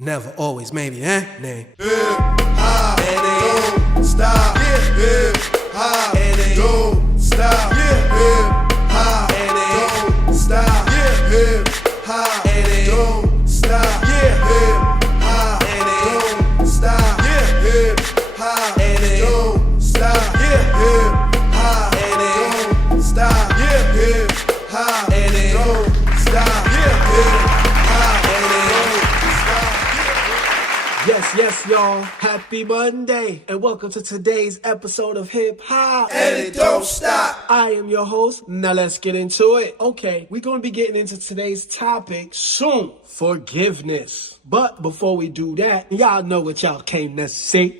Never, always, maybe, name. Hip-hop, don't stop. Hip-hop, don't stop. Hip-hop, don't stop. Hip-hop, don't stop. Hip-hop, don't stop. Hip-hop, don't stop. Hip-hop, don't stop. Hip-hop, don't stop. Yes, y'all. Happy Monday, and welcome to today's episode of Hip Hop. And it don't stop. I am your host. Now let's get into it. Okay, we're going to be getting into today's topic soon. Forgiveness. But before we do that, y'all know what y'all came to say.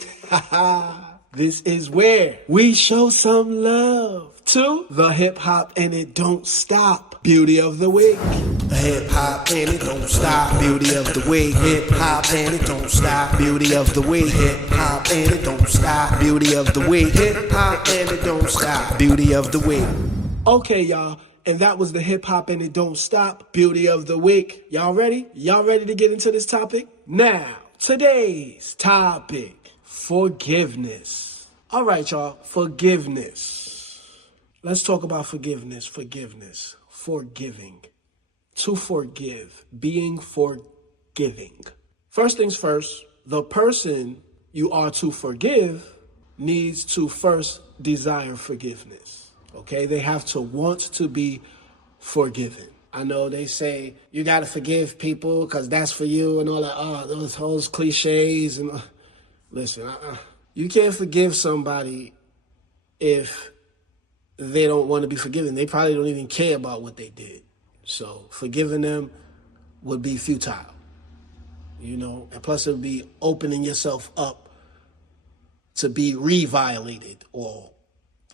This is where we show some love to the Hip Hop and It Don't Stop Beauty of the Week. Hip hop and it don't stop. Beauty of the week. Hip hop and it don't stop. Beauty of the week. Hip hop and it don't stop. Beauty of the week. Hip hop and it don't stop. Beauty of the week. Okay, y'all. And that was the Hip Hop and It Don't Stop Beauty of the Week. Y'all ready? Y'all ready to get into this topic? Now, today's topic, forgiveness. All right, y'all. Forgiveness. Let's talk about forgiveness. Forgiving. To forgive, being forgiving. First things first, the person you are to forgive needs to first desire forgiveness. Okay, they have to want to be forgiven. I know they say you got to forgive people because that's for you and all that. Those cliches and listen, you can't forgive somebody if they don't want to be forgiven. They probably don't even care about what they did. So forgiving them would be futile, and plus it would be opening yourself up to be re-violated or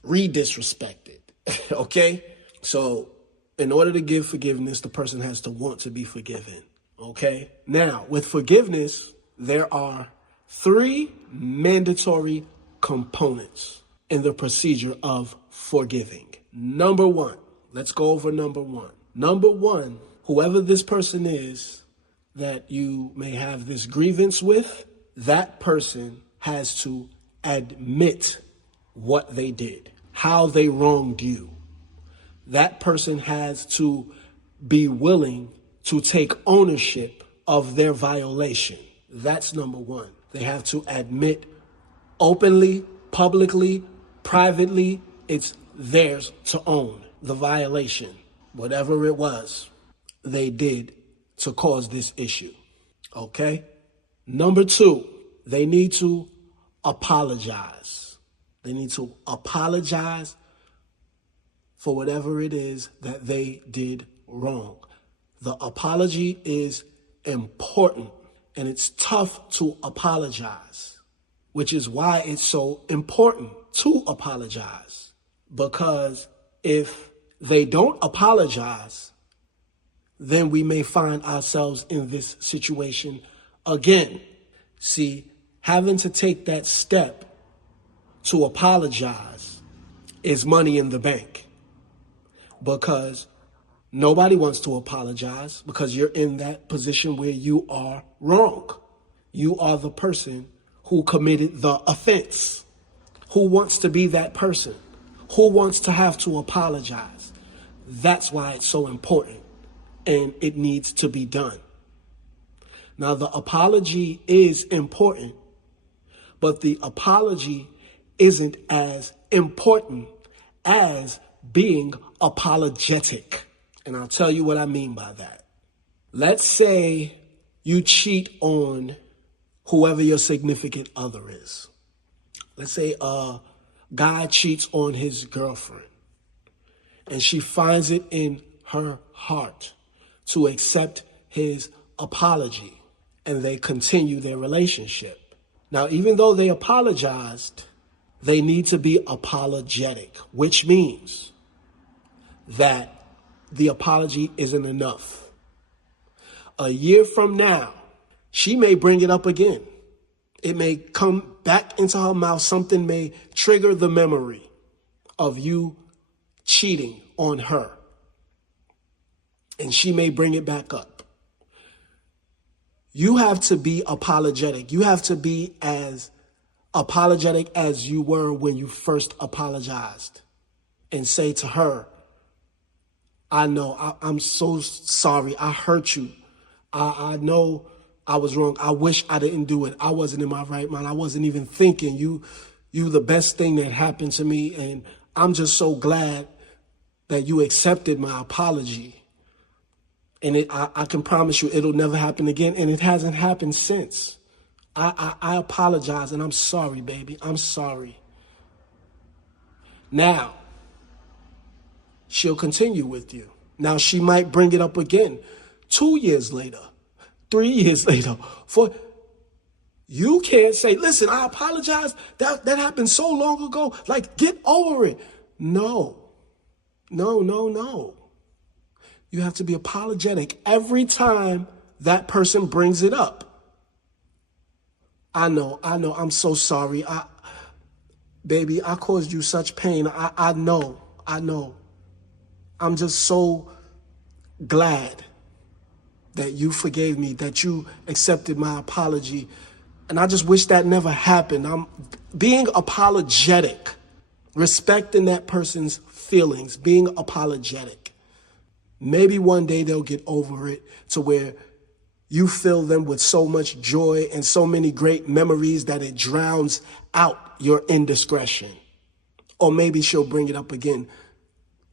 re-disrespected, okay? So in order to give forgiveness, the person has to want to be forgiven, okay? Now, with forgiveness, there are 3 mandatory components in the procedure of forgiving. Number 1, let's go over number 1. Number 1, whoever this person is that you may have this grievance with, that person has to admit what they did, how they wronged you. That person has to be willing to take ownership of their violation. That's number 1. They have to admit openly, publicly, privately, it's theirs to own the violation. Whatever it was they did to cause this issue, okay? Number 2, they need to apologize. They need to apologize for whatever it is that they did wrong. The apology is important, and it's tough to apologize, which is why it's so important to apologize, because if they don't apologize, then we may find ourselves in this situation again. See, having to take that step to apologize is money in the bank, because nobody wants to apologize because you're in that position where you are wrong. You are the person who committed the offense. Who wants to be that person? Who wants to have to apologize? That's why it's so important, and it needs to be done. Now, the apology is important, but the apology isn't as important as being apologetic. And I'll tell you what I mean by that. Let's say you cheat on whoever your significant other is. Let's say a guy cheats on his girlfriend, and she finds it in her heart to accept his apology, and they continue their relationship. Now, even though they apologized, they need to be apologetic, which means that the apology isn't enough. A year from now, she may bring it up again. It may come back into her mouth. Something may trigger the memory of you cheating on her, and she may bring it back up. You have to be apologetic. You have to be as apologetic as you were when you first apologized, and say to her, I know, I'm so sorry. I hurt you. I know I was wrong. I wish I didn't do it. I wasn't in my right mind. I wasn't even thinking. You the best thing that happened to me. And I'm just so glad that you accepted my apology. And I can promise you it'll never happen again. And it hasn't happened since. I apologize, and I'm sorry, baby. I'm sorry. Now, she'll continue with you. Now, she might bring it up again 2 years later, 3 years later. You can't say, listen, I apologize. That happened so long ago. Like, get over it. No. You have to be apologetic every time that person brings it up. I know. I'm so sorry. Baby, I caused you such pain. I know. I'm just so glad that you forgave me, that you accepted my apology. And I just wish that never happened. I'm being apologetic, respecting that person's feelings, being apologetic. Maybe one day they'll get over it to where you fill them with so much joy and so many great memories that it drowns out your indiscretion. Or maybe she'll bring it up again.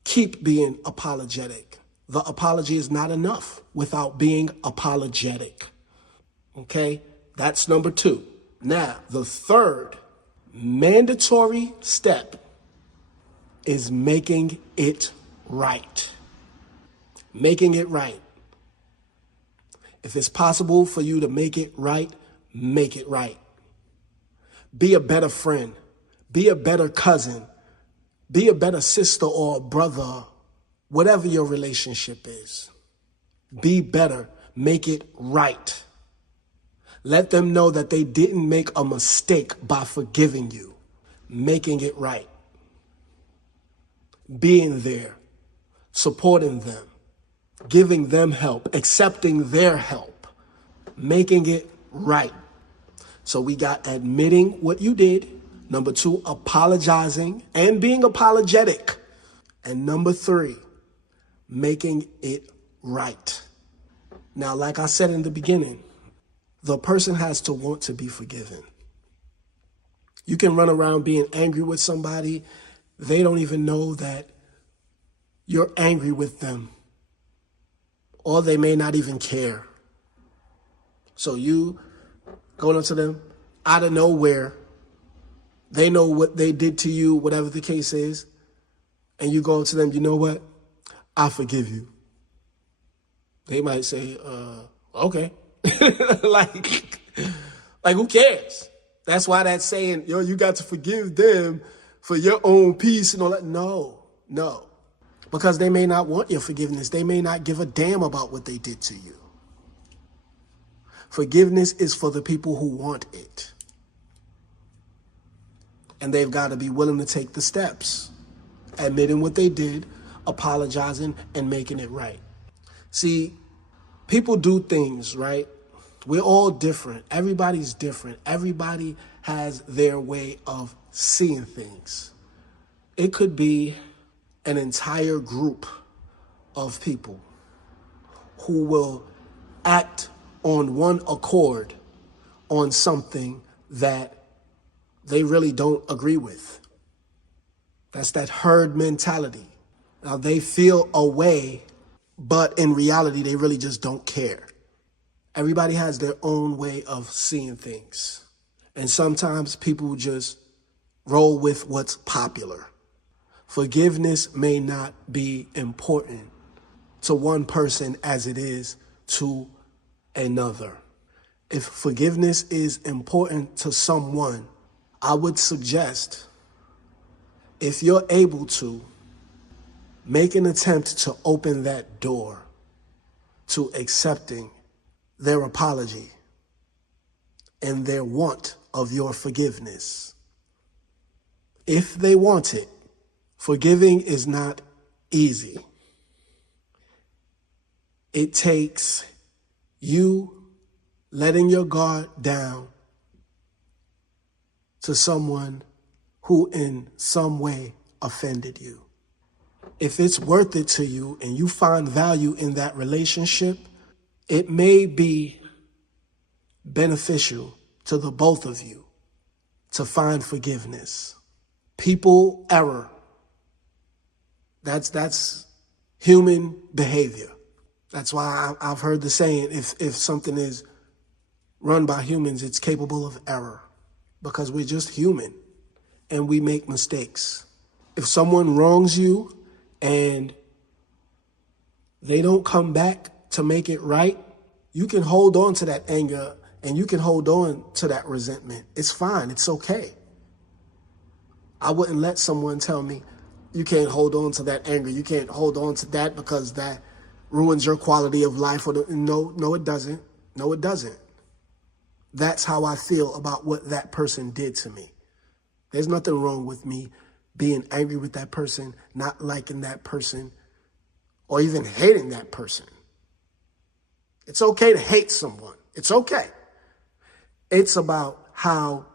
Keep being apologetic. The apology is not enough without being apologetic. Okay? That's number 2. Now, the third mandatory step is making it right. Making it right. If it's possible for you to make it right, make it right. Be a better friend. Be a better cousin. Be a better sister or brother, whatever your relationship is. Be better. Make it right. Let them know that they didn't make a mistake by forgiving you. Making it right. Being there. Supporting them. Giving them help. Accepting their help. Making it right. So we got admitting what you did. Number 2, apologizing and being apologetic. And number 3, making it right. Now, like I said in the beginning, the person has to want to be forgiven. You can run around being angry with somebody. They don't even know that you're angry with them. Or they may not even care. So you going up to them out of nowhere. They know what they did to you, whatever the case is. And you go up to them, you know what? I forgive you. They might say, okay. like who cares? That's why that's saying, you got to forgive them for your own peace and all that. No. Because they may not want your forgiveness. They may not give a damn about what they did to you. Forgiveness is for the people who want it. And they've got to be willing to take the steps, admitting what they did, apologizing, and making it right. See, people do things, right? We're all different. Everybody's different. Everybody has their way of seeing things. It could be an entire group of people who will act on one accord on something that they really don't agree with. That's that herd mentality. Now they feel a way, but in reality, they really just don't care. Everybody has their own way of seeing things. And sometimes people just roll with what's popular. Forgiveness may not be important to one person as it is to another. If forgiveness is important to someone, I would suggest, if you're able to, make an attempt to open that door to accepting their apology and their want of your forgiveness. If they want it, forgiving is not easy. It takes you letting your guard down to someone who in some way offended you. If it's worth it to you and you find value in that relationship, it may be beneficial to the both of you to find forgiveness. People error. That's human behavior. That's why I've heard the saying, if something is run by humans, it's capable of error, because we're just human and we make mistakes. If someone wrongs you and they don't come back to make it right, you can hold on to that anger and you can hold on to that resentment. It's fine. It's okay. I wouldn't let someone tell me, you can't hold on to that anger. You can't hold on to that because that ruins your quality of life. No, it doesn't. No, it doesn't. That's how I feel about what that person did to me. There's nothing wrong with me being angry with that person, not liking that person, or even hating that person. It's okay to hate someone. It's okay. It's about how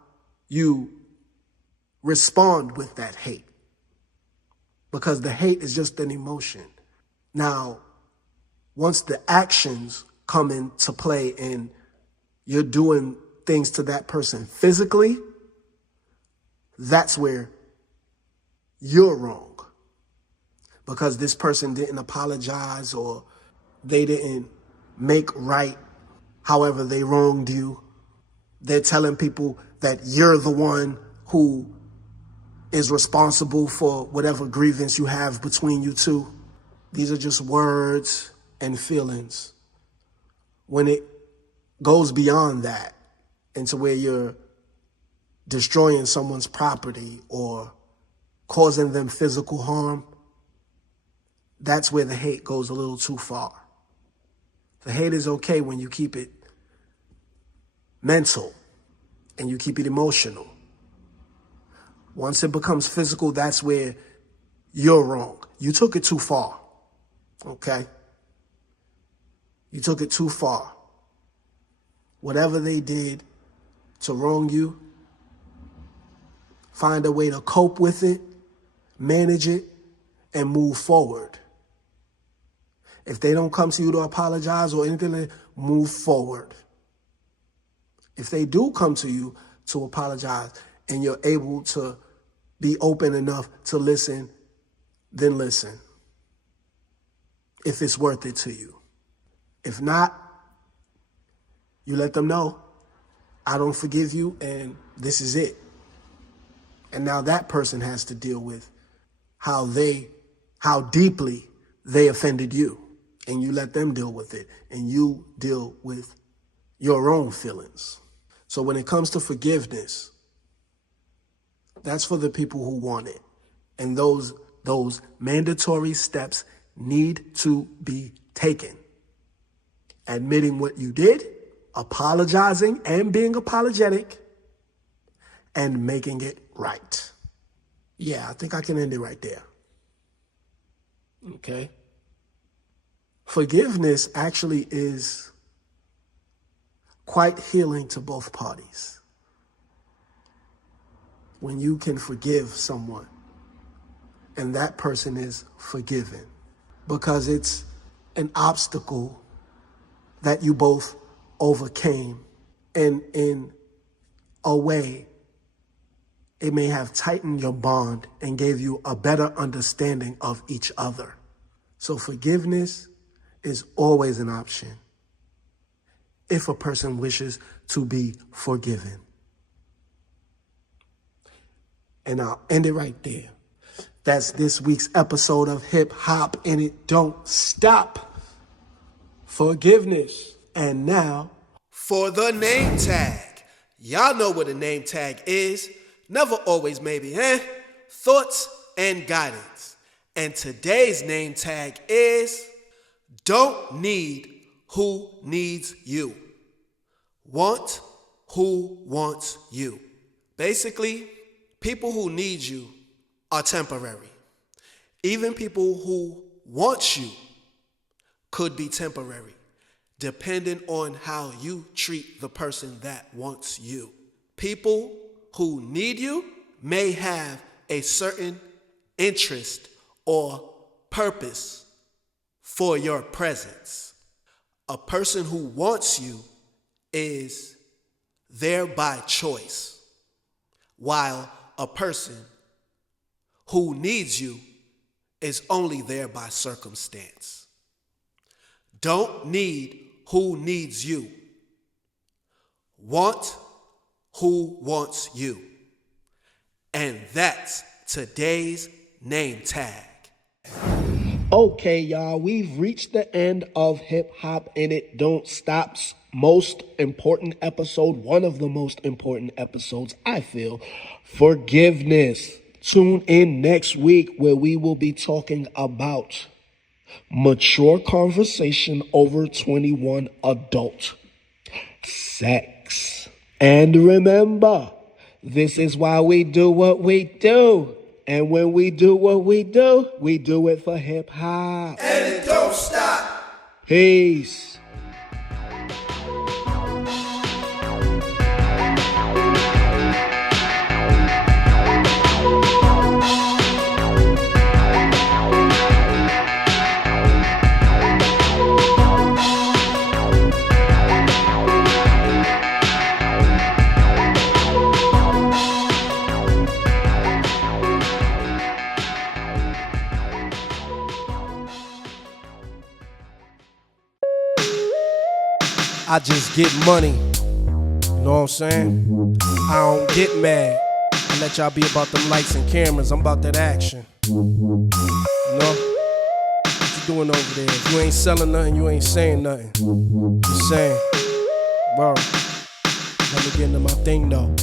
you respond with that hate, because the hate is just an emotion. Now, once the actions come into play and you're doing things to that person physically, that's where you're wrong, because this person didn't apologize or they didn't make right however they wronged you. They're telling people that you're the one who is responsible for whatever grievance you have between you two. These are just words and feelings. When it goes beyond that into where you're destroying someone's property or causing them physical harm, that's where the hate goes a little too far. The hate is okay when you keep it mental and you keep it emotional. Once it becomes physical, that's where you're wrong. You took it too far, okay? You took it too far. Whatever they did to wrong you, find a way to cope with it, manage it, and move forward. If they don't come to you to apologize or anything, move forward. If they do come to you to apologize and you're able to be open enough to listen, then listen. If it's worth it to you. If not, you let them know, I don't forgive you and this is it. And now that person has to deal with how deeply they offended you. And you let them deal with it. And you deal with your own feelings. So when it comes to forgiveness, that's for the people who want it. And those mandatory steps need to be taken. Admitting what you did, apologizing and being apologetic, and making it right. Yeah, I think I can end it right there. Okay. Forgiveness actually is quite healing to both parties. When you can forgive someone and that person is forgiven, because it's an obstacle that you both overcame, and in a way, it may have tightened your bond and gave you a better understanding of each other. So forgiveness is always an option if a person wishes to be forgiven. And I'll end it right there. That's this week's episode of Hip Hop and It Don't Stop. Forgiveness. And now, For the name tag. Y'all know what a name tag is. Never always maybe, Thoughts and guidance. And today's name tag is don't need who needs you. Want who wants you. Basically, people who need you are temporary. Even people who want you could be temporary. depending on how you treat the person that wants you. People who need you may have a certain interest or purpose for your presence. A person who wants you is there by choice, while a person who needs you is only there by circumstance. Don't need who needs you. Want who wants you. And that's today's name tag. Okay, y'all, we've reached the end of Hip Hop and It Don't Stop's most important episode, one of the most important episodes, I feel, forgiveness. Tune in next week where we will be talking about mature conversation over 21 adult sex. And remember, this is why we do what we do. And when we do what we do it for hip hop. And it don't stop. Peace. I just get money. You know what I'm saying? I don't get mad. I let y'all be about them lights and cameras. I'm about that action. You know? What you doing over there? If you ain't selling nothing, you ain't saying nothing. Just saying. Bro, let me get into my thing though.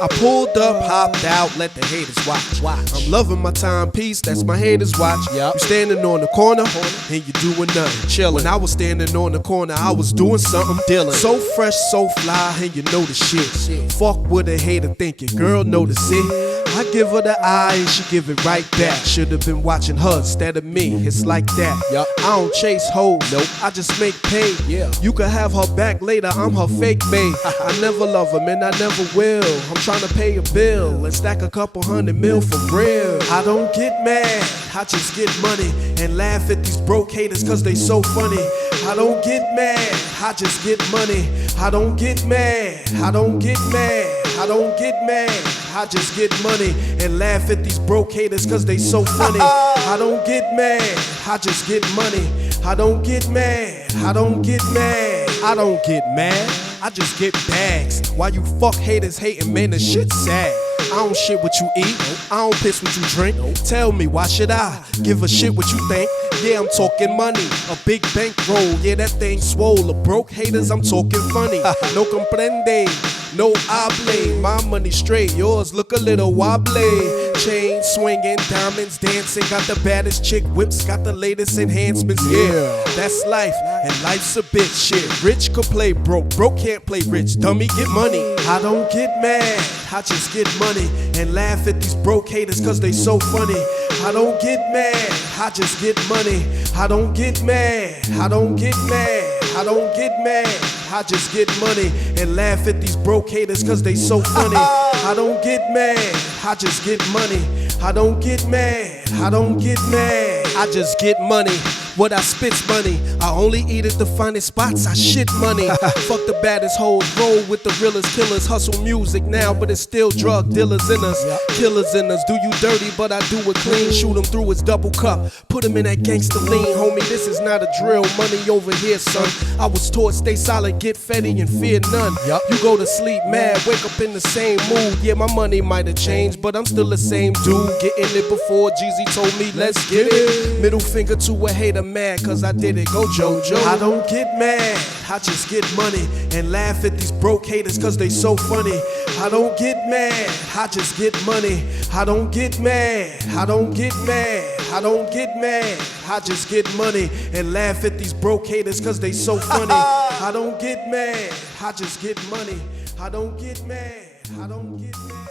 I pulled up, hopped out, let the haters watch. I'm loving my timepiece, that's my haters watch. You standing on the corner, and you doing nothing, chillin'. When I was standing on the corner, I was doing something, dealing. So fresh, so fly, and you know the shit. Fuck what a hater thinking, girl notice it. I give her the eye and she give it right back. Should've been watching her instead of me, it's like that. I don't chase hoes, I just make pay. You can have her back later, I'm her fake babe. I never love her, man, I never will. I'm trying to pay a bill and stack a couple $100 million for real. I don't get mad, I just get money and laugh at these broke haters cause they so funny. I don't get mad, I just get money. I don't get mad, I don't get mad. I don't get mad, I just get money and laugh at these broke haters cause they so funny. I don't get mad, I just get money. I don't get mad, I don't get mad. I don't get mad, I just get bags. Why you fuck haters hating, man, the shit's sad. I don't shit what you eat, I don't piss what you drink. Tell me, why should I give a shit what you think? Yeah, I'm talking money, a big bankroll. Yeah, that thing swole. A broke haters, I'm talking funny. No comprende, no hable. My money straight, yours look a little wobbly. Chain swinging, diamonds dancing. Got the baddest chick whips, got the latest enhancements. Yeah, that's life, and life's a bitch. Shit, rich could play broke, broke can't play rich. Dummy, get money. I don't get mad, I just get money and laugh at these broke haters cause they so funny. I don't get mad, I just get money. I don't get mad, I don't get mad. I don't get mad, I just get money and laugh at these broke haters cause they so funny. I don't get mad, I just get money. I don't get mad, I don't get mad. I just get money. What I spit's money. I only eat at the finest spots. I shit money. Fuck the baddest hoes. Roll with the realest killers. Hustle music now, but it's still drug dealers in us. Killers in us. Do you dirty, but I do it clean. Shoot them through its double cup. Put them in that gangster lean. Homie, this is not a drill. Money over here, son. I was taught stay solid, get fetty, and fear none. You go to sleep mad, wake up in the same mood. Yeah, my money might have changed, but I'm still the same dude. Getting it before Jeezy told me, let's get it. Middle finger to a hater mad, cause I did it. Go JoJo. I don't get mad, I just get money and laugh at these broke haters cause they so funny. I don't get mad, I just get money. I don't get mad, I don't get mad. I don't get mad, I just get money and laugh at these broke haters cause they so funny. I don't get mad, I just get money. I don't get mad, I don't get mad.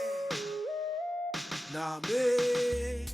Nah, man.